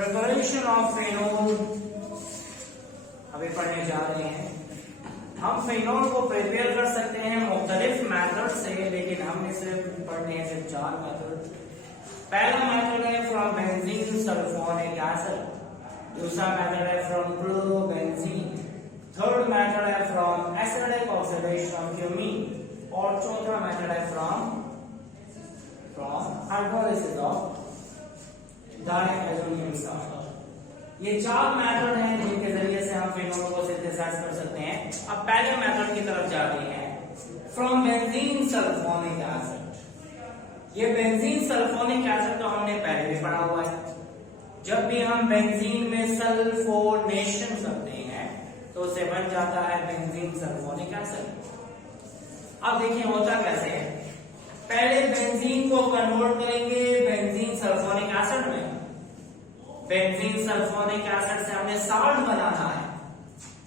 Preparation of phenol अभी पढ़ने जा रहे हैं। हम फेनोल को प्रिपेयर कर सकते हैं मुख्तलिफ मेथड से, लेकिन हम इसे पढ़ने हैं सिर्फ 4 मेथड। पहला मेथड है फ्रॉम बेंजीन सल्फोनिक एसिड, दूसरा मेथड है फ्रॉम क्लोरोबेंजीन, थर्ड मेथड है from acidic oxidation of cumene और चौथा मेथड है फ्रॉम हाइड्रोलिसिस ऑफ डाइएथोनियम सल्फर। ये 4 मेथड हैं जिनके जरिए से हम फेनोल को सिंथेसाइज कर सकते हैं। अब पहले मेथड की तरफ जाते हैं, फ्रॉम बेंजीन सल्फोनिक एसिड। ये बेंजीन सल्फोनिक एसिड तो हमने पहले भी पढ़ा हुआ है। जब भी हम बेंजीन में सल्फोनेशन करते हैं तो उसे बन जाता है बेंजीन सल्फोनिक एसिड। अब देखिए होता कैसे है, पहले बेंजीन को कन्वर्ट करेंगे बेंजीन सल्फोनिक एसिड में। बेंजीन सल्फोनिक एसिड से हमने साल्ट बनाना है,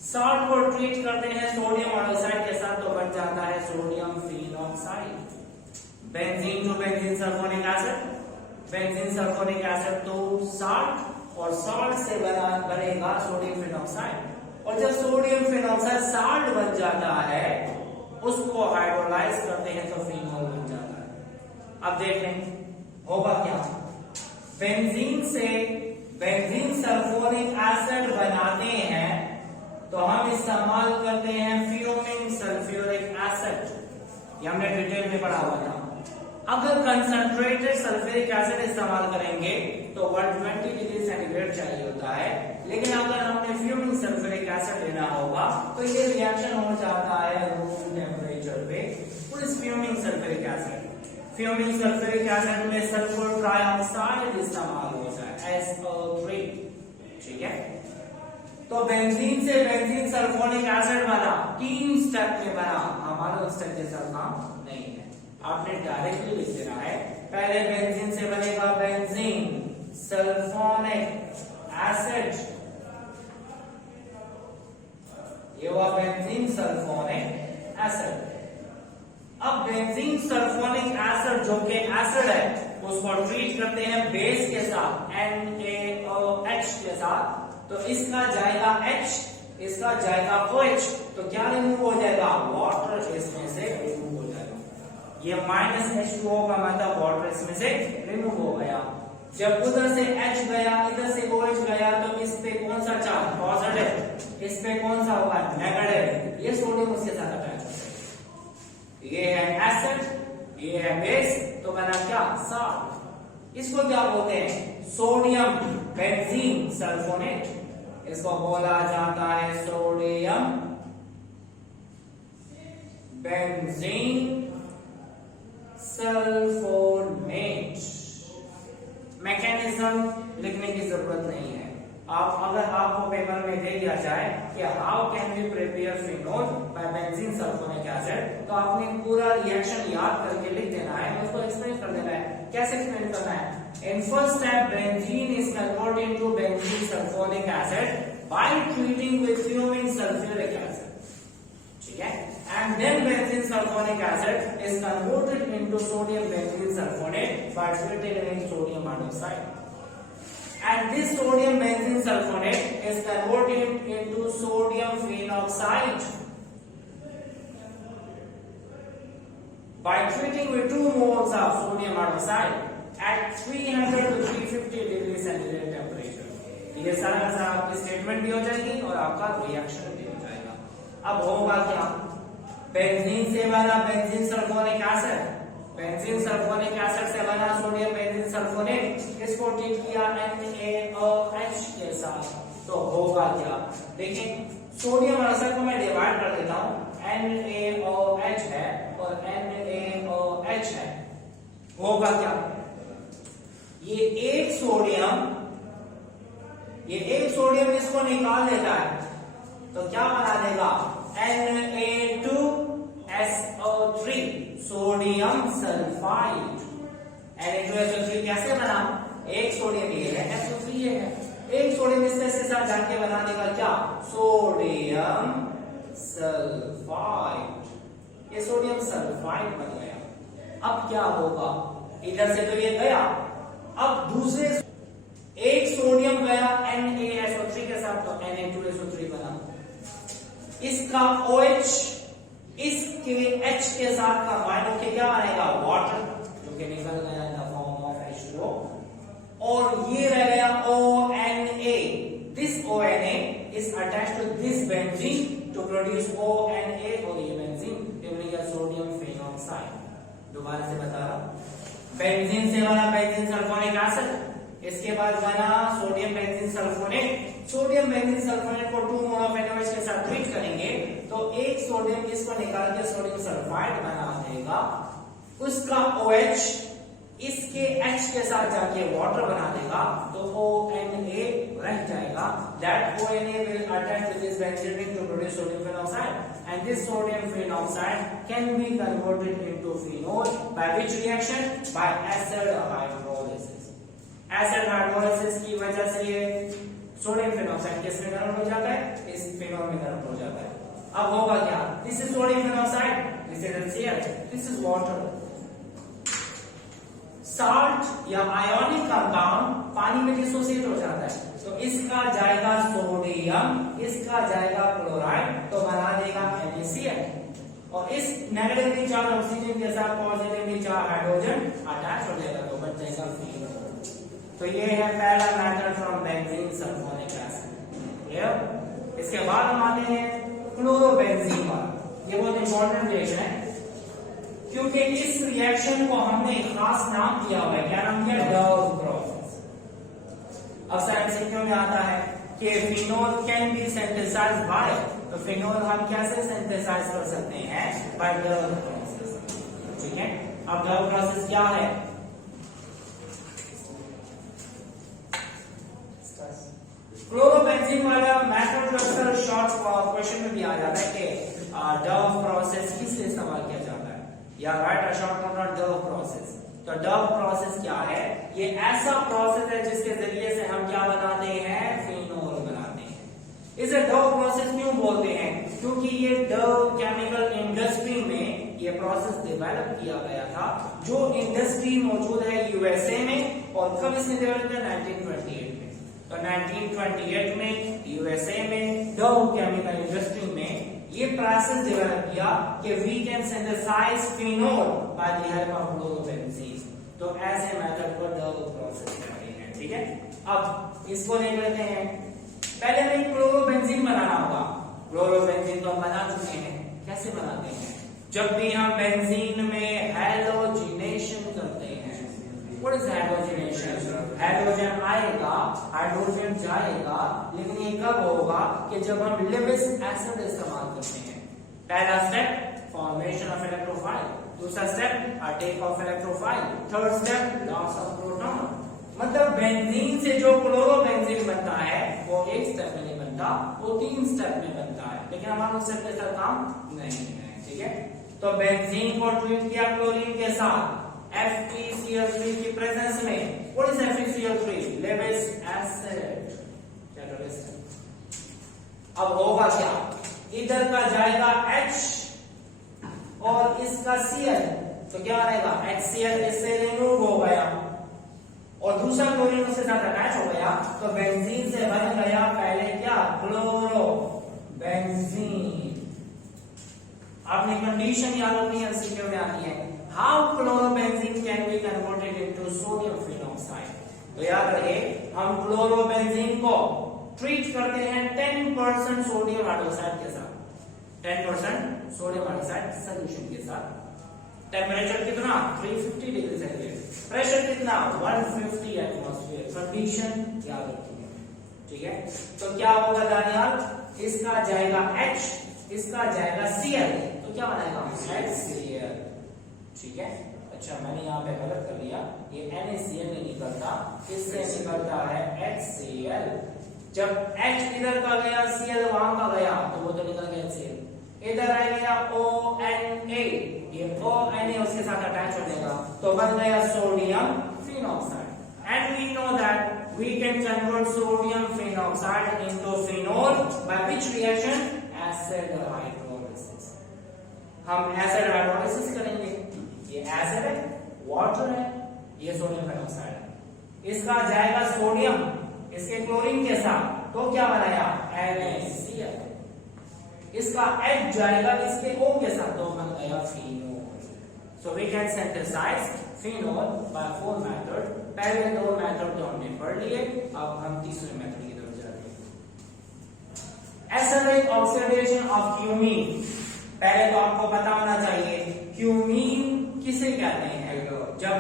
साल्ट को ट्रीट करते हैं सोडियम ऑक्साइड के साथ तो बन जाता है sodium phenoxide. Benzene to benzene sulphonic acid, benzene sulphonic acid तो साल्ट और साल्ट से बनेगा सोडियम फिनॉक्साइड। और जब सोडियम फिनॉक्साइड साल्ट बन जाता है उसको हाइड्रोलाइज करते हैं तो फिनोल बन जाता है। अब देखें होगा क्या, बेंजीन से बेंजीन सल्फोनिक एसिड बनाते हैं तो हम इस्तेमाल करते हैं फ्यूमिंग सल्फ्यूरिक एसिड। ये हमने डिटेल में पढ़ा हुआ था। अगर कंसंट्रेटेड सल्फ्यूरिक एसिड इस्तेमाल करेंगे तो 120 डिग्री सेंटीग्रेड चाहिए होता है, लेकिन अगर हमने फ्यूमिंग सल्फ्यूरिक एसिड लेना होगा तो ये रिएक्शन हो जाता है रूम टेम्परेचर पे। इस फ्यूमिंग सल्फ्यूरिक एसिड में सल्फर ट्राइऑक्साइड इस्तेमाल होता है SO3, ठीक है। तो बेंजीन से बेंजीन सल्फोनिक एसिड बना 3 स्टेप में बना, हमारा उस स्टेप के साथ काम नहीं है। आपने डायरेक्टली लिख देना है, पहले बेंजीन से बनेगा बेंजीन सल्फोनिक एसिड, ये हुआ बेंजीन सल्फोनिक एसिड। अब बेंजीन सल्फोनिक एसिड जो कि एसिड है उसको ट्रीट करते हैं बेस के साथ NaOH के साथ, तो इसका जाएगा H, इसका जाएगा OH, तो क्या रिमूव हो जाएगा, वाटर इसमें से रिमूव हो जाएगा। ये -H2O का मतलब वाटर इसमें से रिमूव हो गया। जब उधर से H गया इधर से OH गया तो इस पे कौन सा चार्ज पॉजिटिव, इस पे कौन सा होगा नेगेटिव, ये सोडियम उसके साथ अटैच हो जाएगा। ये है एसिड, ये है बेस, तो बना क्या साल्ट। इसको क्या बोलते हैं, सोडियम बेंजीन सल्फोनेट, इसको बोला जाता है सोडियम बेंजीन सल्फोनेट। मैकेनिज्म लिखने की जरूरत नहीं है। अगर आपको पेपर में दे दिया जाए कि how can we prepare phenol by benzene sulphonic acid, तो आपने पूरा रिएक्शन याद करके लिख देना है, उसको एक्सप्लेन कर देना है। कैसे एक्सप्लेन करना है, in first step benzene is converted into benzene sulphonic acid by treating with fuming sulphuric acid, ठीक है। And then benzene sulfonic acid is converted into sodium benzene sulfonate by treating with sodium hydroxide. And this sodium benzene sulfonate is converted into sodium phenoxide by treating with 2 moles of sodium hydroxide at 300 to 350 degree centigrade temperature. ये सारा आपकी statement भी हो जाएगी और आपका reaction भी हो जाएगा। अब होगा क्या, बेंजीन से बना benzene sulphonic acid, benzene sulphonic acid से बना सोडियम बेंजीन सल्फोनेट, इसको ट्रीट किया NaOH के साथ, तो होगा क्या, देखिए सोडियम ऑक्साइड को मैं डिवाइड कर देता हूं, NaOH है और NaOH है। होगा क्या, ये एक सोडियम इसको निकाल देता है तो क्या बना देगा, Na2SO3 सोडियम सल्फाइड। Na2SO3 कैसे बना, एक सोडियम ये है, SO3 ये है, एक सोडियम इसमें से साथ जान के बना देगा क्या, सोडियम सल्फाइड। ये सोडियम सल्फाइड बन गया। अब क्या होगा, इधर से तो ये गया, अब दूसरे एक सोडियम इसका OH इसके H के साथ कंबाइन होकर क्या बनेगा, वाटर, जो कि निकल गया in the form of H2O, और ये रह गया ONA. This ONA is attached to this benzene to produce ONA, और ये बेंजीन ये बन गया सोडियम फेनोक्साइड. दोबारा से बता रहा हूं, बेंजीन से बना बेंजीन सल्फोनिक एसिड, इसके बाद बना sodium benzene sulphonate. Sodium benzene sulphonate को 2 मोल ऑफ NaOH के साथ ट्रीट करेंगे तो एक सोडियम इसको निकाल के सोडियम सल्फाइड बना देगा. उसका OH इसके H के साथ जाके वाटर बना देगा तो ONA रह जाएगा. That ONA will attach to this benzene ring to produce sodium phenoxide, and this sodium phenoxide can be converted into phenol by which reaction? By acid hydrolysis. Acid hydrolysis की वजह से ये sodium phenoxide किस में convert हो जाता है, इस फिनोल में कन्वर्ट हो जाता है. अब होगा क्या, this is sodium phenoxide, this is HCl, this is water. Salt या आयोनिक कंपाउंड पानी में डिसोसिएट हो जाता है तो इसका जाएगा सोडियम, इसका जाएगा क्लोराइड, तो बना देगा NaCl, और इस नेगेटिवली चार्ज ऑक्सीजन के साथ पॉजिटिवली चार्ज हाइड्रोजन अटैच हो जाएगा तो बन जाएगा फिनोल. तो ये है पहला method from benzene sulphonic acid. इसके बाद हम आते हैं क्लोरोबेंजीन वाला. ये बहुत इंपॉर्टेंट रिएक्शन है क्योंकि इस रिएक्शन को हमने खास नाम दिया हुआ है. क्या नाम दिया, डव प्रोसेस. अक्सर एमसीक्यू में आता है कि phenol can be synthesised by, तो फिनोल हम कैसे सिंथेसाइज कर सकते हैं, बाय डव प्रोसेस. ठीक है, अब डव प्रोसेस क्या है, क्लोरोबेंजीन वाला मेथड जो अक्सर शॉर्ट क्वेश्चन में भी आ जाता है कि डव प्रोसेस किस लिए इस्तेमाल किया जाता है, या right a short note Dove process. तो डव प्रोसेस क्या है, ये ऐसा प्रोसेस है जिसके जरिए से हम क्या बनाते हैं, फिनोल बनाते हैं. इसे डव प्रोसेस क्यों बोलते हैं, क्योंकि ये डव केमिकल इंडस्ट्री में ये प्रोसेस डेवलप किया गया था, जो इंडस्ट्री मौजूद है USA में, और कब इसने डेवलप किया, 1928 में. तो 1928 में USA में डव केमिकल इंडस्ट्री में ये प्रोसेस डेवलप किया कि we can synthesise phenol by the help of chlorobenzene. तो ऐसे मेथड को डव प्रोसेस कहते हैं. ठीक है, अब इसको देख लेते हैं. पहले हमें क्लोरोबेंजीन बनाना होगा. क्लोरोबेंजीन तो हम बना चुके हैं. कैसे बनाते हैं, जब भी हम बेंजीन में हैलोजिनेशन करते हैं. What is halogenation? हाइड्रोजन आएगा, हाइड्रोजन जाएगा, लेकिन ये कब होगा कि जब हम लेविस एसिड इस्तेमाल करते हैं. पहला स्टेप फॉर्मेशन ऑफ इलेक्ट्रोफाइल, दूसरा step attack of electrophile, third step loss of proton. मतलब बेंजीन से जो क्लोरोबेंजीन बनता है वो एक स्टेप में नहीं बनता, वो 3 स्टेप में बनता है, लेकिन हमारा उस स्टेप के साथ काम नहीं है. ठीक है, तो बेंजीन को ट्रीट किया क्लोरीन के साथ FeCl3 की प्रेजेंस में. What is FeCl3? Lewis acid catalyst. अब होगा क्या, इधर का जाएगा H और इसका Cl, तो क्या बनेगा, HCl इससे रिमूव हो गया और दूसरा क्लोरीन उसके साथ अटैच हो गया, तो बेंजीन से बन गया पहले क्या, क्लोरोबेंजीन. आपने कंडीशन याद रखनी है, एमसीक्यू में आती है, how chlorobenzene can be converted into sodium phenoxide. तो याद रहे, हम क्लोरोबेंजीन को ट्रीट करते हैं 10% सोडियम हाइड्रोक्साइड के साथ, 10% सोडियम हाइड्रोक्साइड सॉल्यूशन के साथ. टेम्परेचर कितना, 350 डिग्री सेल्सियस. प्रेशर कितना, 150 एटमॉस्फेयर. कंडीशन याद रखिए. ठीक है, तो क्या होगा दानियाल, इसका जाएगा H, इसका जाएगा Cl, तो क्या बनाएगा, HCl. ठीक है, अच्छा मैंने यहाँ पे गलत कर लिया, ये NaCl नहीं निकलता, इससे निकलता है HCl. जब H इधर का गया, Cl वहां का गया, तो वो तो निकल गया HCl. इधर आ गया ONA, ये ONA उसके साथ अटैच हो जाएगा, तो बन गया sodium phenoxide. And we know that we can convert sodium phenoxide into phenol by which reaction, acid hydrolysis. हम एसिड हाइड्रोलाइसिस करेंगे. ये एसिड है, वाटर है, ये सोडियम हाइड्रोक्साइड है, इसका जाएगा सोडियम इसके क्लोरीन के साथ, तो क्या बनाया, NaCl. इसका H जाएगा इसके O के साथ, तो बन गया phenol. So we can synthesise phenol by 4 method. पहले 2 मेथड तो हमने पढ़ लिए, अब हम तीसरे मेथड की तरफ जाते हैं। Acidic oxidation of cumene. पहले तो आपको पता होना चाहिए क्यूमीन किसे कहते हैं, जब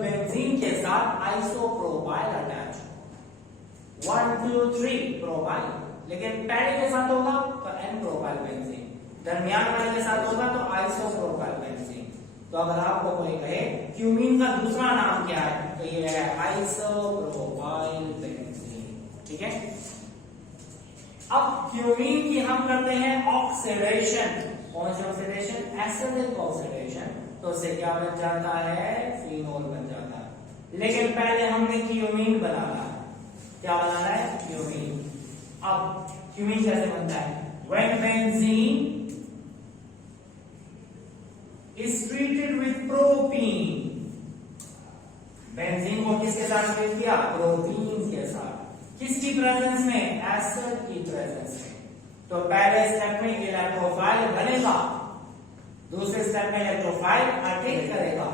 बेंजीन के साथ आइसोप्रोपाइल अटैच, 1 2 3 प्रोपाइल, लेकिन पहले के साथ होगा तो एन प्रोपाइल बेंजीन, दरमियान वाले के साथ होगा तो आइसोप्रोपाइल बेंजीन। तो अगर आपको कोई कहे क्यूमीन का दूसरा नाम क्या है, तो ये है आइसोप्रोपाइल बेंजीन। ठीक है, अब क्यूमीन की हम करते हैं ऑक्सीडेशन। कौन सी ऑक्सीडेशन? Acidic oxidation. तो उससे क्या बन जाता है? फिनोल बन जाता है। लेकिन पहले हमने क्यूमीन बनाना है। क्या बनाना है? क्यूमीन। अब क्यूमीन कैसे बनता है? When benzene is treated with propene, benzene को किसके साथ ट्रीट किया? प्रोपीन के साथ। किसकी प्रेजेंस में? एसिड की प्रेजेंस में। तो पहले स्टेप में इलेक्ट्रोफाइल बनेगा, दूसरे स्टेप में इलेक्ट्रोफाइल अटैक करेगा,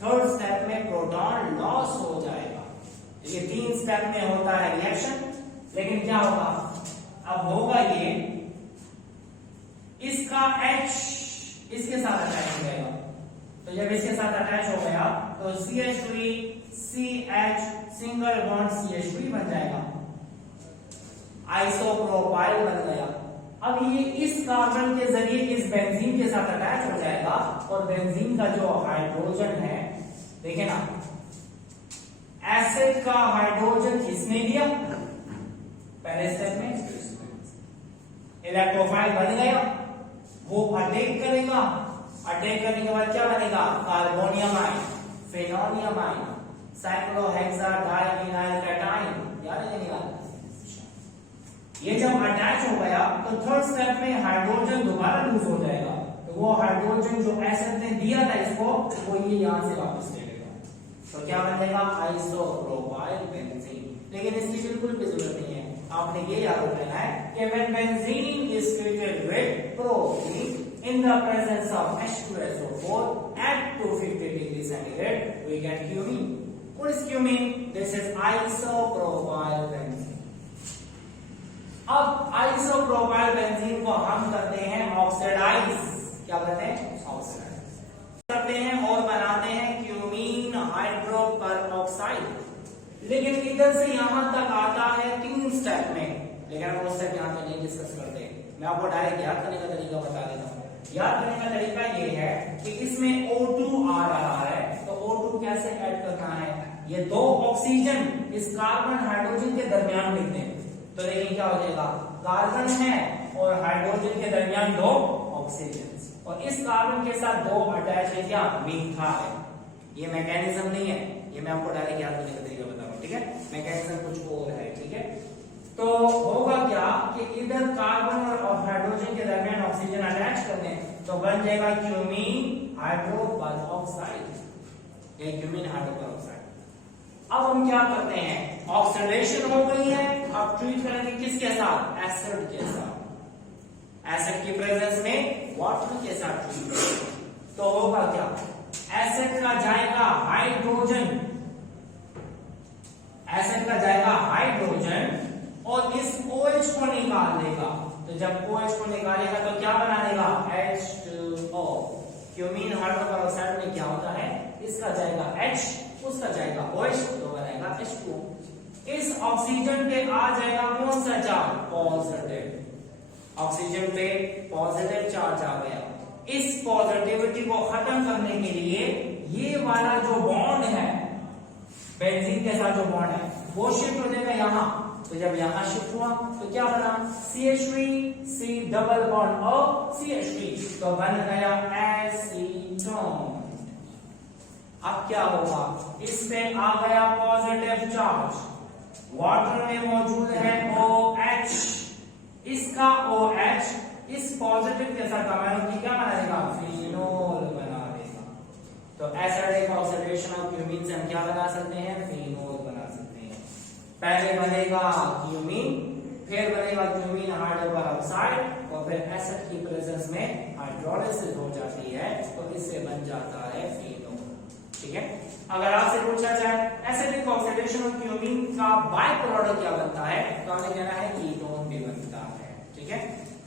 थर्ड स्टेप में प्रोटॉन लॉस हो जाएगा। ये 3 स्टेप में होता है रिएक्शन। लेकिन क्या होगा? अब होगा ये, इसका H इसके साथ अटैच हो जाएगा। तो जब इसके साथ अटैच हो गया तो CH3 CH single bond CH3 बन जाएगा, आइसोप्रोपाइल बन गया। अब ये इस कार्बन के जरिए इस बेंजीन के साथ अटैच हो जाएगा और बेंजीन का जो हाइड्रोजन है, देखिए ना, एसिड का हाइड्रोजन इसने लिया पहले स्टेप में, इलेक्ट्रोफाइल बन गया, वो अटैक करेगा, अटैक करने के बाद क्या बनेगा? Carbonium ion, phenolium ion, cyclohexadienyl cation. याद है नहीं याद? ये जब अटैच हो गया तो थर्ड स्टेप में हाइड्रोजन दोबारा लूज हो जाएगा, तो वो हाइड्रोजन जो एसिड ने दिया था इसको, वो ये यहां से वापस ले लेगा। तो क्या बनेगा? Isopropyl benzene. लेकिन इसकी बिल्कुल भी जरूरत नहीं है, आपने ये याद रखना है कि when benzene is treated with propene in the presence of H2SO4 at 250 degrees centigrade, we get cumene. What is cumene? This is isopropyl benzene. अब आइसोप्रोपाइल बेंजीन को हम करते हैं ऑक्सीडाइज। क्या करते हैं? ऑक्सीडाइज करते हैं और बनाते हैं क्यूमीन हाइड्रोपर ऑक्साइड। लेकिन इधर से यहां तक आता है 3 स्टेप में, लेकिन हम उस स्टेप यहां पे नहीं डिस्कस करते। मैं आपको डायरेक्ट याद करने का तरीका बता देता हूं। याद करने का तरीका ये है कि इसमें O2 आ रहा है, तो O2 कैसे ऐड करना है? ये 2 ऑक्सीजन इस कार्बन हाइड्रोजन के दरमियान लिखते हैं। तो देखिए क्या हो जाएगा? कार्बन है और हाइड्रोजन के दरमियान 2 ऑक्सीजन, और इस कार्बन के साथ 2 अटैच है, क्या? मीठा है। ये मैकेनिज्म नहीं है, ये मैं आपको डायरेक्ट याद करने का तरीका बता रहा हूं। ठीक है, मैकेनिज्म कुछ और है। ठीक है, तो होगा क्या कि इधर कार्बन और हाइड्रोजन के दरमियान ऑक्सीजन अटैच करते हैं, तो बन जाएगा क्यूमीन हाइड्रोपर ऑक्साइड, ये क्यूमीन हाइड्रोपर ऑक्साइड। अब हम क्या करते हैं? ऑक्सीडेशन हो गई है, अब ट्रीट करेंगे किसके साथ? एसिड के साथ। एसिड की प्रेजेंस में वाटर के साथ ट्रीट करेंगे। तो होगा क्या? एसिड का जाएगा हाइड्रोजन, एसिड का जाएगा हाइड्रोजन और इस OH को निकाल देगा। तो जब OH को निकालेगा तो क्या बना देगा? H2O। क्यूमीन हाइड्रोपर ऑक्साइड में क्या होता है? इसका जाएगा H, उसका जाएगा OH, तो बनेगा H2O। इस ऑक्सीजन पे आ जाएगा कौन सा चार्ज? पॉजिटिव। ऑक्सीजन पे पॉजिटिव चार्ज आ गया। इस पॉजिटिविटी को खत्म करने के लिए ये वाला जो बॉन्ड है बेंजीन के साथ, जो बॉन्ड है वो शिफ्ट हो जाएगा यहां। तो जब यहां शिफ्ट हुआ तो क्या बना? CH3 C double bond O CH3, तो बन गया एसीटोन। अब क्या होगा? इस पे आ गया पॉजिटिव चार्ज, वाटर में मौजूद है OH, इसका OH इस पॉजिटिव के साथ कम्बाइन की क्या बना देगा? फिनोल बना देगा। तो एसिडिक ऑक्सीडेशन ऑफ क्यूमीन से हम क्या बना सकते हैं? फिनोल बना सकते हैं। पहले बनेगा क्यूमीन, फिर बनेगा क्यूमीन हाइड्रोपर ऑक्साइड और फिर एसिड की प्रेजेंस में हाइड्रोलिसिस हो जाती है तो इससे बन जाता है फिनोल। ठीक है, अगर आपसे पूछा जाए एसिडिक ऑक्सीडेशन ऑफ क्यूमीन का बाय प्रोडक्ट क्या बनता है तो हमें कहना है कीटोन भी बनता है। ठीक है,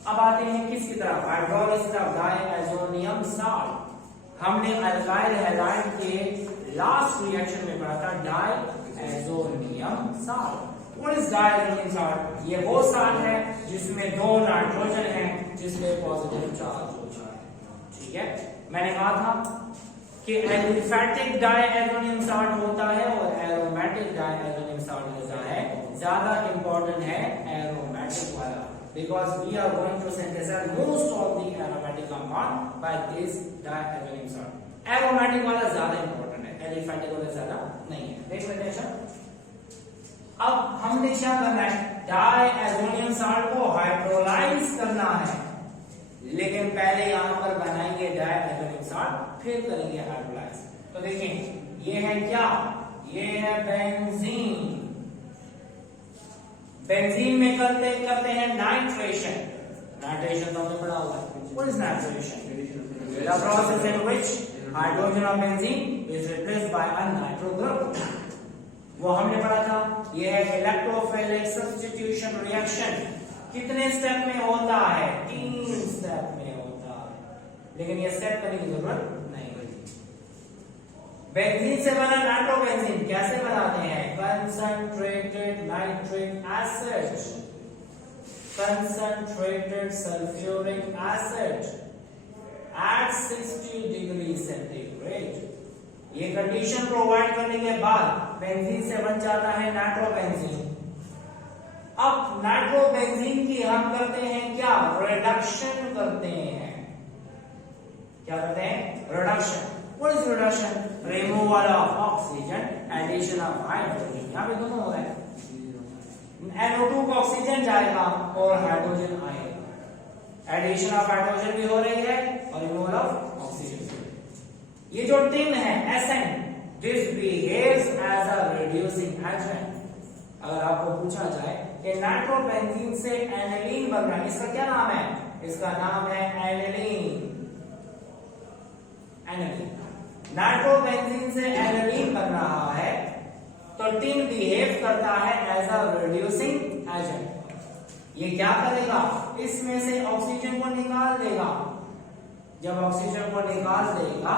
अब आते हैं किसकी तरफ, हाइड्रोलिसिस ऑफ डायएजोनियम सॉल्ट। हमने अल्काइल हैलाइड के लास्ट रिएक्शन में पढ़ा था diazonium salt. What is diazonium salt? ये वो सॉल्ट है जिसमें 2 नाइट्रोजन है जिसमें पॉजिटिव चार्ज होता है। ठीक है, मैंने कहा था कि एलिफैटिक डायएजोनियम सॉल्ट होता है और एरोमेटिक डायएजोनियम सॉल्ट होता है। ज्यादा इंपॉर्टेंट है एरोमेटिक वाला, because we are going to synthesize most of the aromatic compound by this diazonium salt. Aromatic वाला ज्यादा इंपॉर्टेंट है, एलिफैटिक वाला ज्यादा नहीं है। देख लेते हैं अच्छा। अब हमने क्या करना है, डायएजोनियम सॉल्ट को हाइड्रोलाइज करना है, लेकिन पहले यहां पर बनाएंगे डायएजोनियम सॉल्ट फिर करेंगे हाइड्रोलाइज। तो देखें ये है क्या, ये है बेंजीन। बेंजीन में करते हैं नाइट्रेशन। नाइट्रेशन तो हमने पढ़ा हुआ है। What is nitration? The process in which hydrogen of benzene is replaced by a nitro group. वो हमने पढ़ा था। ये है इलेक्ट्रोफिलिक सब्स्टिट्यूशन रिएक्शन। कितने स्टेप में होता है? 3 स्टेप में होता है, लेकिन ये स्टेप करने की जरूरत नहीं होती। बेंजीन से बना नाइट्रोबेंजीन कैसे बनाते हैं? Concentrated nitric acid, concentrated sulphuric acid at 60 degree centigrade. ये कंडीशन प्रोवाइड करने के बाद बेंजीन से बन जाता है नाइट्रोबेंजीन। अब नाइट्रोबेंजीन की हम करते हैं क्या, रिडक्शन करते हैं। क्या करते हैं? Reduction. What is reduction? Removal of oxygen, addition of hydrogen। यहाँ पे दोनों हो रहा है, NO2 को ऑक्सीजन जाएगा और हाइड्रोजन आएगा। एडिशन ऑफ हाइड्रोजन भी हो रही है और रिमूवल ऑफ ऑक्सीजन। ये जो टिन है SN, this behaves as a reducing agent. अगर आपको पूछा जाए कि नाइट्रोबेंजीन से एनिलीन बन रहा है, इसका क्या नाम है? इसका नाम है एनिलीन। एनिलीन, नाइट्रोबेंजीन से एनिलीन बन रहा है तो टिन बिहेव करता है एज अ रिड्यूसिंग एजेंट। ये क्या करेगा? इसमें से ऑक्सीजन को निकाल देगा। जब ऑक्सीजन को निकाल देगा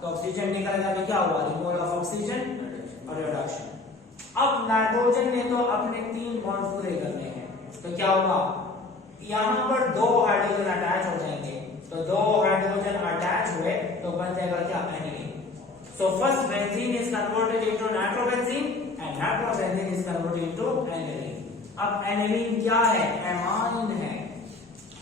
तो ऑक्सीजन निकलेगा तो क्या हुआ? रिमूवल ऑफ ऑक्सीजन और रिडक्शन। अब नाइट्रोजन ने तो अपने 3 बॉन्ड पूरे करने हैं, तो क्या होगा? यहां पर 2 हाइड्रोजन अटैच हो जाएंगे, तो 2 हाइड्रोजन अटैच हुए तो बन जाएगा क्या? Aniline. So first benzene is converted into nitrobenzene and nitrobenzene is converted into aniline. अब aniline क्या है? एमाइन है।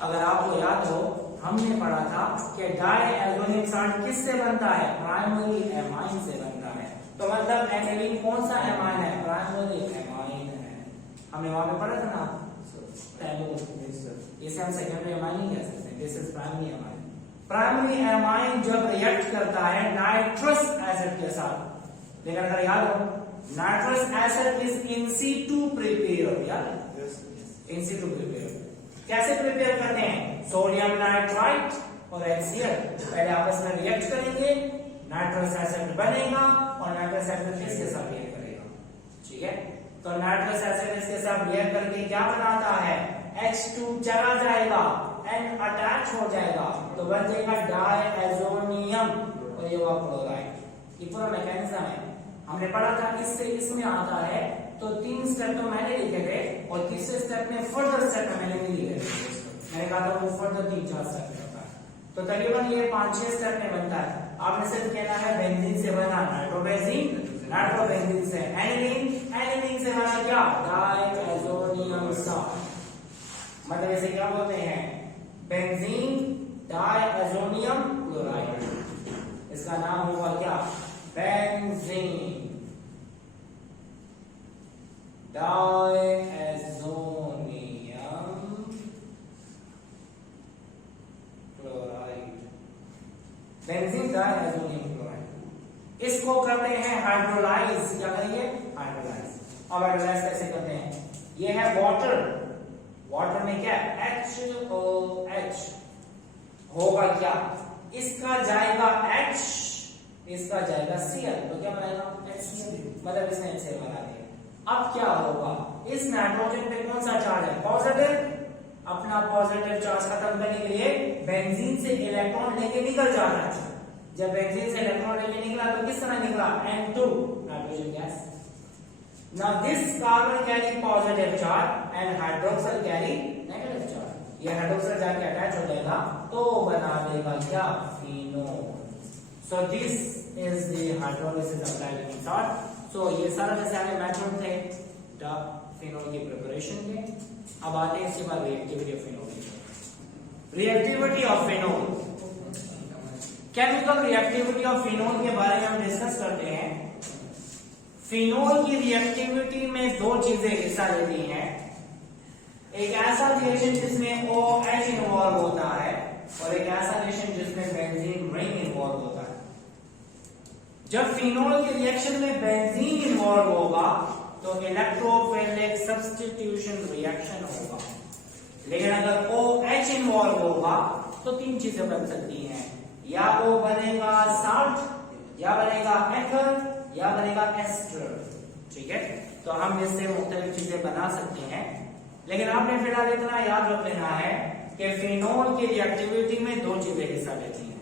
अगर आपको याद हो हमने पढ़ा था कि डायएजोनियम सॉल्ट किससे बनता है? प्राइमरी एमाइन से बनता है। तो मतलब aniline कौन सा एमाइन है? प्राइमरी एमाइन है। हमने वहां पे पढ़ा था ना, इसे हम सेकेंडरी एमाइन नहीं कह सकते, this is primary amine. Primary amine जब रिएक्ट करता है नाइट्रस एसिड के साथ, लेकिन अगर याद हो nitrous acid is in situ prepare, याद है? इन situ प्रिपेयर कैसे प्रिपेयर करते हैं? सोडियम नाइट्राइट और HCl पहले आपस में रिएक्ट करेंगे, नाइट्रस एसिड बनेगा और नाइट्रस एसिड किसके साथ रिएक्ट करेगा? ठीक है, तो नाइट्रस एसिड इसके साथ रिएक्ट करके क्या बनाता है? H2 चला जाएगा, N अटैच हो जाएगा तो बन जाएगा डायएजोनियम और ये हुआ क्लोराइड। ये पूरा मैकेनिज्म है, हमने पढ़ा था। इससे इसमें आता है तो 3 स्टेप तो मैंने लिखे थे और तीसरे स्टेप में फर्दर स्टेप मैंने नहीं लिखे थे। मैंने कहा था वो फर्दर 3-4 स्टेप होता है, तो तकरीबन ये 5-6 स्टेप में बनता है। आपने सिर्फ कहना है बेंजीन से बना नाइट्रोबेंजीन, नाइट्रोबेंजीन से एनिलीन, एनिलीन से बना क्या? Diazonium salt. मतलब इसे क्या बोलते हैं? Benzene diazonium chloride. इसका नाम हुआ क्या? Benzene diazonium chloride. Benzene diazonium chloride. इसको करते हैं हाइड्रोलाइज। क्या करेंगे? हाइड्रोलाइज। अब हाइड्रोलाइज कैसे करते हैं? ये है वाटर, वाटर में क्या है HOH होगा क्या, इसका जाएगा H, इसका जाएगा Cl, तो क्या बनेगा HCl, मतलब इसने HCl बना दिया। अब क्या होगा, इस नाइट्रोजन पे कौन सा चार्ज है, पॉजिटिव, अपना पॉजिटिव चार्ज खत्म करने के लिए बेंजीन से इलेक्ट्रॉन लेके निकल जाना है। जब बेंजीन से इलेक्ट्रॉन लेके निकला तो किस तरह निकला, N2 nitrogen gas. Now this carbon carry positive charge and hydroxyl carry negative charge। ये हाइड्रोक्साइड जाके अटैच हो जाएगा तो बना देगा क्या, phenol. So this is the hydrolysis of dilute salt। So ये सारा के सारे मेथड थे फिनोल की प्रिपरेशन के। अब आते हैं इसके बाद reactivity of phenol. Reactivity of phenol, chemical reactivity of phenol के बारे में हम डिस्कस करते हैं। फिनोल की रिएक्टिविटी में दो चीजें हिस्सा लेती हैं, एक ऐसा रिएक्शन जिसमें OH इन्वॉल्व होता है और एक ऐसा रिएक्शन जिसमें बेंजीन रिंग इन्वॉल्व होता है। जब फिनोल के रिएक्शन में बेंजीन इन्वॉल्व होगा तो इलेक्ट्रोफिलिक सब्स्टिट्यूशन रिएक्शन होगा, लेकिन अगर OH इन्वॉल्व होगा तो तीन चीजें बन सकती हैं, या वो बनेगा साल्ट, या बनेगा एथर, या बनेगा एस्टर। ठीक है, तो हम इससे मुख्तलिफ चीजें बना सकते हैं, लेकिन आपने फिलहाल इतना याद रख लेना है कि फिनोल की रिएक्टिविटी में दो चीजें हिस्सा लेती हैं।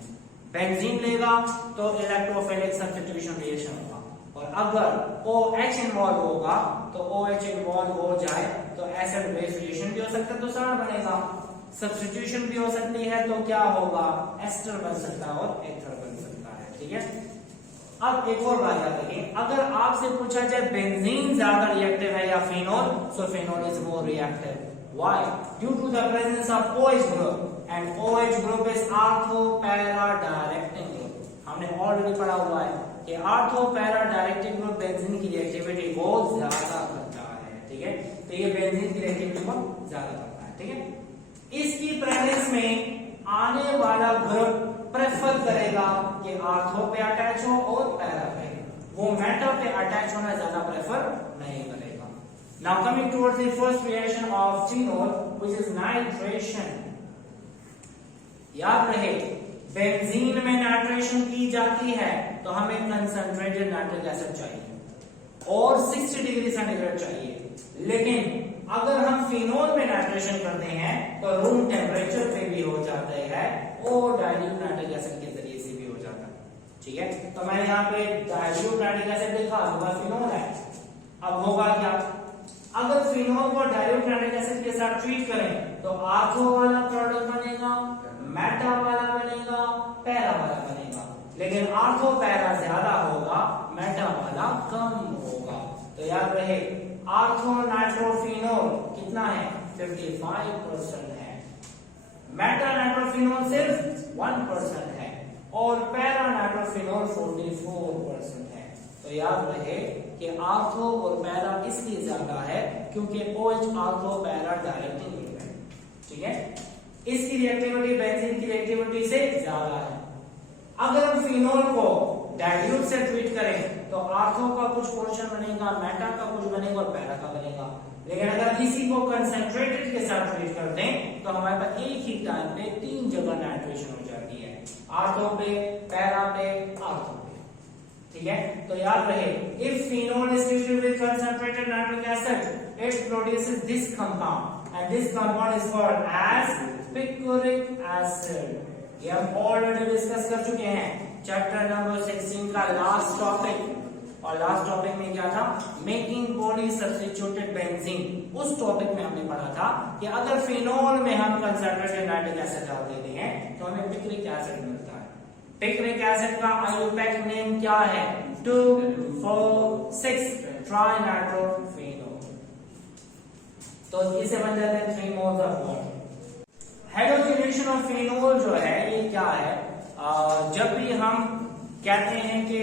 बेंजीन लेगा तो इलेक्ट्रोफिलिक सब्स्टिट्यूशन रिएक्शन होगा, और अगर OH इन्वॉल्व होगा तो OH इन्वॉल्व हो जाए तो एसिड बेस रिएक्शन भी हो सकता है तो साल्ट बनेगा, सब्स्टिट्यूशन भी हो सकती है तो क्या होगा, एस्टर बन सकता है और एथर बन सकता है। ठीक है, अब एक और बात याद रखें, अगर आपसे पूछा जाए बेंजीन ज्यादा रिएक्टिव है या phenol, so phenol is more reactive. Why? Due to the presence of OH group, and OH group is ortho para directing group. हमने ऑलरेडी पढ़ा हुआ है कि ortho para directing group benzene की रिएक्टिविटी को ज्यादा करता है। ठीक है, तो ये बेंजीन की रिएक्टिविटी को ज्यादा करता है। ठीक है, इसकी प्रेजेंस में आने वाला ग्रुप प्रेफर करेगा कि आर्थो पे अटैच हो और पैरा पे, वो मेटा पे अटैच होना ज्यादा प्रेफर नहीं करेगा। Now coming towards the first reaction of phenol which is nitration. याद रहे, बेंजीन में नाइट्रेशन की जाती है तो हमें कंसंट्रेटेड नाइट्रिक एसिड चाहिए और 60 डिग्री सेंटीग्रेड चाहिए, लेकिन अगर हम फिनोल में नाइट्रेशन करते हैं तो रूम टेम्परेचर पे भी हो जाता है और डाइल्यूट नाइट्रिक एसिड के जरिए से भी हो जाता है। ठीक है, तो मैंने यहाँ पे डाइल्यूट नाइट्रिक एसिड लिखा, होगा फिनोल है। अब होगा क्या, अगर फिनोल को डाइल्यूट नाइट्रिक एसिड के साथ ट्रीट करें तो आर्थो वाला प्रोडक्ट बनेगा, मेटा वाला बनेगा, पैरा वाला बनेगा, लेकिन आर्थो पैरा ज्यादा होगा, मेटा वाला कम होगा। तो याद रहे, आर्थो नाइट्रोफिनोल कितना है, 55% है, मेटा नाइट्रोफिनोल सिर्फ 1% है, और पैरा नाइट्रोफिनोल 44% है। तो याद रहे कि आर्थो और पैरा इसलिए ज्यादा है क्योंकि OH ortho para directing group है। ठीक है, इसकी रिएक्टिविटी बेंजीन की रिएक्टिविटी से ज्यादा है। अगर हम फिनोल को डाइल्यूट से ट्रीट करें तो आर्थो का कुछ पोर्शन बनेगा, मेटा का कुछ बनेगा और पैरा का बनेगा, लेकिन अगर इसी को कंसंट्रेटेड के साथ ट्रीट कर दें तो हमारे पास एक ही टाइम पे 3 जगह नाइट्रेशन हो जाती है, आर्थो पे, पैरा पे, आर्थो पे। ठीक है, तो याद रहे, if phenol is treated with concentrated nitric acid it produces this compound and this compound is called as picric acid. ये हम ऑलरेडी डिस्कस कर चुके हैं चैप्टर नंबर 16 का लास्ट टॉपिक, और लास्ट टॉपिक में क्या था, मेकिंग पॉली सब्स्टिट्यूटेड बेंजीन। उस टॉपिक में हमने पढ़ा था कि अगर फिनोल में हम कंसंट्रेटेड नाइट्रिक एसिड डाल देते हैं तो हमें पिक्यूरिक एसिड मिलता है। पिक्यूरिक एसिड का आईयूपैक नेम क्या है, 2,4,6 ट्राइनाइट्रोफिनोल। तो इसे बन जाते हैं 3 moles of water. Hydrogenation of phenol जो है ये क्या है, जब भी हम कहते हैं कि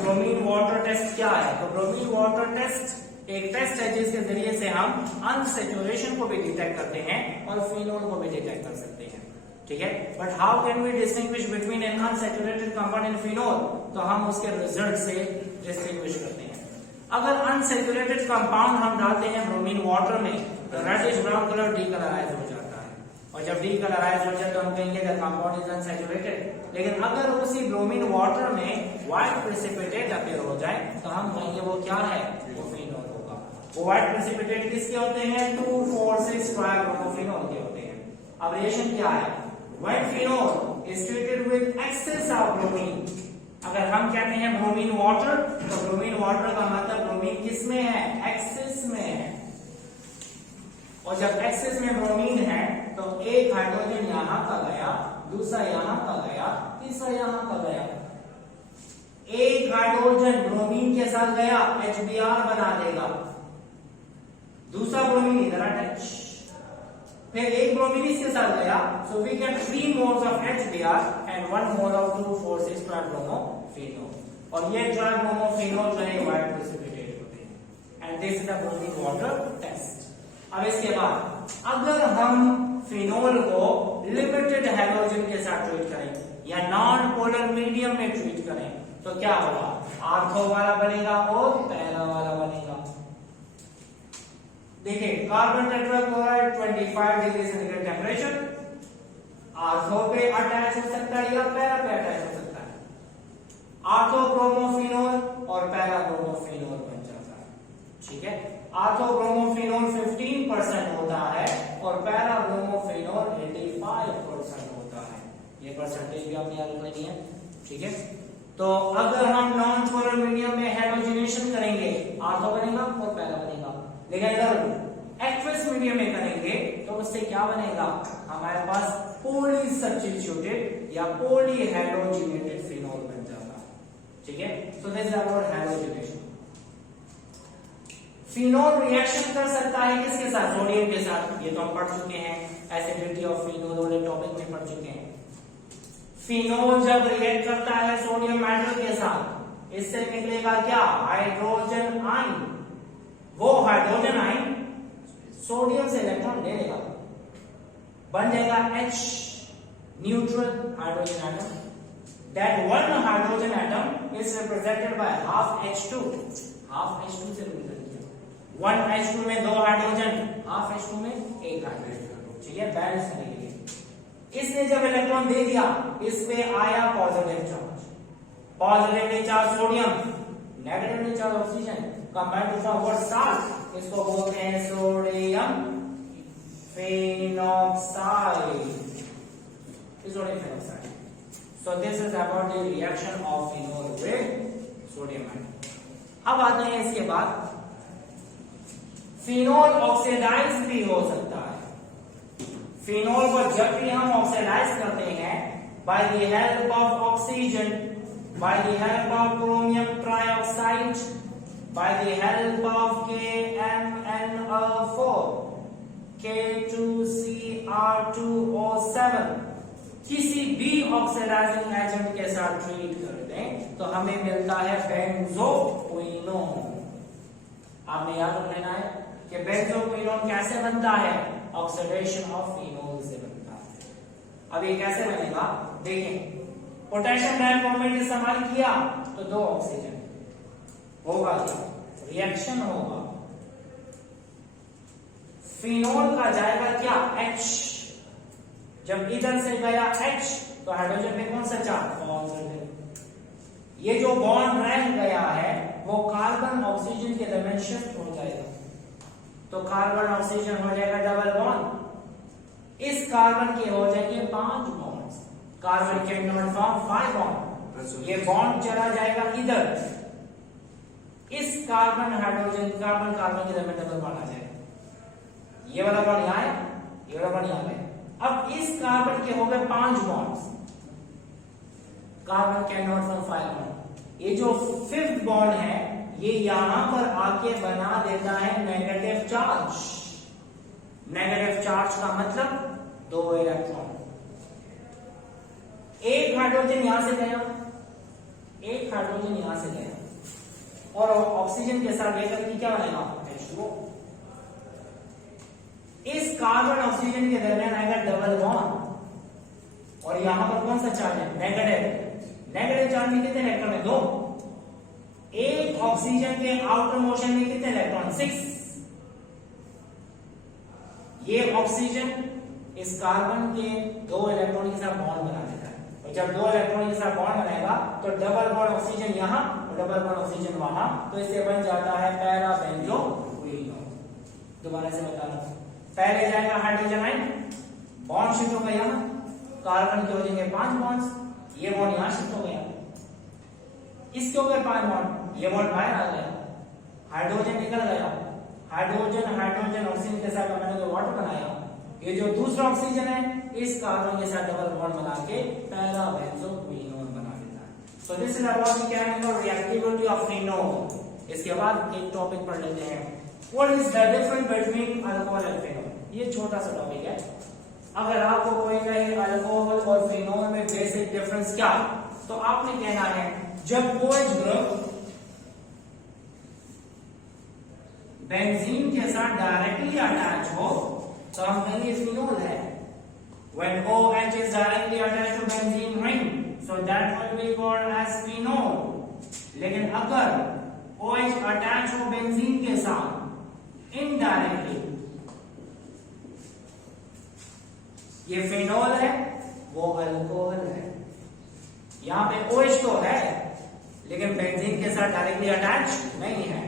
ब्रोमीन वाटर टेस्ट क्या है, तो ब्रोमीन वाटर टेस्ट एक टेस्ट है जिसके जरिए से हम अनसैचुरेशन को भी डिटेक्ट करते हैं और फिनोल को भी डिटेक्ट कर सकते हैं। ठीक है, but how can we distinguish between an unsaturated compound and phenol, तो हम उसके रिजल्ट से डिस्टिंग्विश करते हैं। अगर अनसैचुरेटेड कंपाउंड हम डालते हैं ब्रोमीन वाटर में तो रेडिश ब्राउन कलर डीकलराइज हो जाता है, और जब डीकलराइज हो जाए तो हम कहेंगे दैट कंपाउंड इज अनसैचुरेटेड। लेकिन अगर उसी ब्रोमीन वाटर में व्हाइट प्रेसिपिटेट अपीयर हो जाए तो हम कहेंगे वो क्या है, वो फिनोल होगा। वो व्हाइट प्रेसिपिटेट किसके होते हैं, 2,4,6 ट्राइब्रोमोफिनोल के होते हैं। अब रिएक्शन क्या है, white phenol is treated with excess of bromine. अगर हम कहते हैं ब्रोमीन वाटर तो ब्रोमीन वाटर का मतलब ब्रोमीन किस में है, एक्सेस में है। और जब एक्सेस में ब्रोमीन है तो एक हाइड्रोजन यहां का गया, दूसरा यहां का गया, तीसरा यहां का गया। एक हाइड्रोजन ब्रोमीन के साथ गया HBr बना देगा, दूसरा ब्रोमीन इधर अटैच, फिर एक ब्रोमीन इसके साथ गया, so we get 3 moles of HBr and 1 mole of 2,4,6 tribromophenol. और ये ट्राइब्रोमोफिनोल जो है व्हाइट प्रेसिपिटेट होते हैं and this is the bromine water test. अब इसके बाद अगर हम फिनोल को लिमिटेड हैलोजन के साथ ट्रीट करें या नॉन पोलर मीडियम में ट्रीट करें तो क्या होगा, आर्थो वाला बनेगा और पैरा वाला बनेगा। देखिए carbon tetrachloride 25 degree centigrade temperature, ortho पे अटैच हो सकता है या पैरा पे अटैच हो सकता है, आर्थोब्रोमोफिनोल और पैरा ब्रोमोफिनोल बन जाता है। ठीक है, आर्थोब्रोमोफिनोल 15% होता है और पैरा ब्रोमोफिनोल 85% होता है। ये परसेंटेज भी आपने याद रखनी है। ठीक है, तो अगर हम नॉन पोलर मीडियम में हैलोजिनेशन करेंगे आर्थो बनेगा और पैरा बनेगा, लेकिन अगर एक्वस मीडियम में करेंगे तो उससे क्या बनेगा, हमारे पास पॉली सब्स्टिट्यूटेड या पॉली हैलोजिनेटेड फिनोल बन जाता है। ठीक है, सो this is about halogenation. Phenol reaction कर सकता है किसके साथ, सोडियम के साथ, ये तो हम पढ़ चुके हैं, एसिडिटी ऑफ फिनोल वाले टॉपिक में पढ़ चुके हैं। फिनोल जब रिएक्ट करता है सोडियम मेटल के साथ, इससे निकलेगा क्या, हाइड्रोजन आयन। वो हाइड्रोजन आयन सोडियम से इलेक्ट्रॉन ले लेगा, बन जाएगा H neutral hydrogen atom. That one hydrogen atom is represented by half H2, half H2 से रिप्रेजेंट किया, 1 H2 में 2 हाइड्रोजन, हाफ H2 में 1 हाइड्रोजन। ठीक है, बैलेंस करने के लिए इसने जब इलेक्ट्रॉन दे दिया, इस पे आया positive charge, positively charge sodium, negatively charge oxygen, combined to form what, salt. इसको बोलते हैं sodium phenoxide, sodium phenoxide. So this is about the reaction of phenol with sodium ion. अब आते हैं इसके बाद, फिनोल ऑक्सीडाइज भी हो सकता है। फिनोल को जब भी हम ऑक्सीडाइज करते हैं bye the help of oxygen, bye the help of chromium trioxide, by the help of KMnO4, K2Cr2O7 किसी भी ऑक्सीडाइजिंग एजेंट के साथ ट्रीट कर दें तो हमें मिलता है बेंजोक्विनोन। आपने याद रख लेना है कि बेंजोक्विनोन कैसे बनता है, ऑक्सीडेशन ऑफ फिनोल से बनता है। अब ये कैसे बनेगा, देखें, पोटेशियम डाइक्रोमेट इस्तेमाल किया तो 2 ऑक्सीजन होगा, क्या रिएक्शन होगा, फिनोल का जाएगा क्या, H। जब इधर से गया H तो हाइड्रोजन में कौन सा चार्ज, पॉजिटिव। ये जो बॉन्ड रह गया है वो कार्बन ऑक्सीजन के दरमियान शिफ्ट हो जाएगा, तो कार्बन ऑक्सीजन हो जाएगा डबल बॉन्ड। इस कार्बन के हो जाएंगे 5 बॉन्ड्स, कार्बन के नॉट फॉर्म 5 बॉन्ड, ये बॉन्ड चला जाएगा इधर, इस कार्बन हाइड्रोजन कार्बन कार्बन के दरमियान डबल बॉन्ड आ जाएगा, ये वाला बॉन्ड यहां है, ये वाला बॉन्ड यहां है। अब इस कार्बन के हो गए 5 bonds, carbon can not form 5 bond. ये जो 5th बॉन्ड है ये यहां पर आके बना देता है नेगेटिव चार्ज। नेगेटिव चार्ज का मतलब 2 इलेक्ट्रॉन, एक हाइड्रोजन यहां से गया, एक हाइड्रोजन यहां से गया और ऑक्सीजन के साथ लेकर के क्या बनेगा, H2O। इस कार्बन ऑक्सीजन के दरमियान आएगा डबल बॉन्ड और यहां पर कौन सा चार्ज है, नेगेटिव। नेगेटिव चार्ज में कितने इलेक्ट्रॉन है, 2। एक ऑक्सीजन के आउटर मोशन में कितने इलेक्ट्रॉन? 6। ये ऑक्सीजन इस कार्बन के 2 इलेक्ट्रॉन के साथ बॉन्ड बना देता है, और जब 2 इलेक्ट्रॉन के साथ बॉन्ड बनाएगा तो डबल बॉन्ड ऑक्सीजन यहां और डबल बॉन्ड ऑक्सीजन वहां, तो इससे बन जाता है पैरा बेंजोक्विनोन। दोबारा से बता रहा हूं, पहले जाएगा हाइड्रोजन आयन, बॉन्ड शिफ्ट हो गया, कार्बन के हो जाएंगे 5 बॉन्ड्स, ये बॉन्ड यहां शिफ्ट हो गया, इसके ऊपर 5 बॉन्ड, ये बॉन्ड बाहर आ गया, हाइड्रोजन निकल गया, हाइड्रोजन ऑक्सीजन के साथ मैंने जो वाटर बनाया, ये जो दूसरा ऑक्सीजन है इस कार्बन के साथ डबल बॉन्ड बना के पैरा बेंजोक्विनोन बना देता है। सो this is about mechanical reactivity of phenol. इसके बाद एक टॉपिक पढ़ लेते हैं, what is the difference between alcohol and phenol. ये छोटा सा टॉपिक है, अगर आपको कोई कहे अल्कोहल और फिनोल में बेसिक डिफरेंस क्या, तो आपने कहना है जब OH ग्रुप बेंजीन के साथ डायरेक्टली अटैच हो तो हम कहेंगे फिनोल है। When OH is directly attached to benzene ring, so that will be called as phenol. लेकिन अगर OH अटैच हो बेंजीन के साथ इनडायरेक्टली, ये फिनोल है, वो अल्कोहल है। यहां पे OH तो है लेकिन बेंजीन के साथ डायरेक्टली अटैच नहीं है,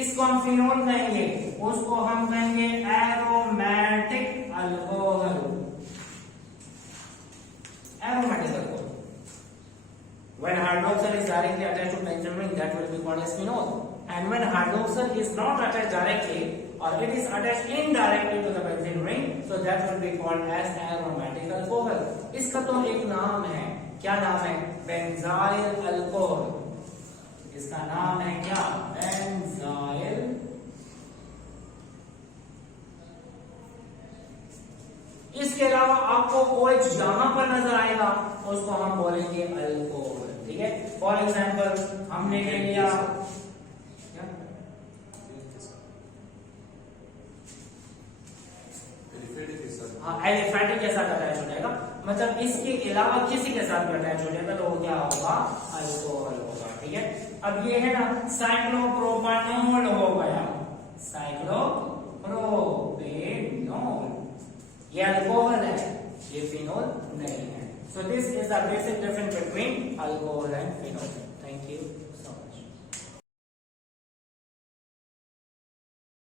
इसको हम फिनोल कहेंगे, उसको हम कहेंगे aromatic alcohol. Aromatic alcohol. When hydroxyl is directly attached to benzene ring, that will be called as phenol. And when hydroxyl is not attached directly, or it is attached indirectly to the benzene ring, so that will be called as aromatic alcohol. इसका तो एक नाम है, क्या नाम है? Benzyl alcohol. इसका नाम है क्या? बेंजाइल। इसके अलावा आपको OH जहां पर नजर आएगा उसको हम बोलेंगे अल्कोहल, ठीक है। फॉर एग्जाम्पल हमने ले लिया एलिफेटिक के साथ अटैच हो जाएगा, मतलब इसके अलावा किसी के साथ भी अटैच हो जाएगा तो वो क्या होगा? अल्कोहल होगा, ठीक है। अब ये है ना साइक्लोप्रोपेनॉल हो गया, साइक्लोप्रोपेनॉल, ये अल्कोहल है, ये फिनोल नहीं है। सो this is the basic difference between alcohol and phenol.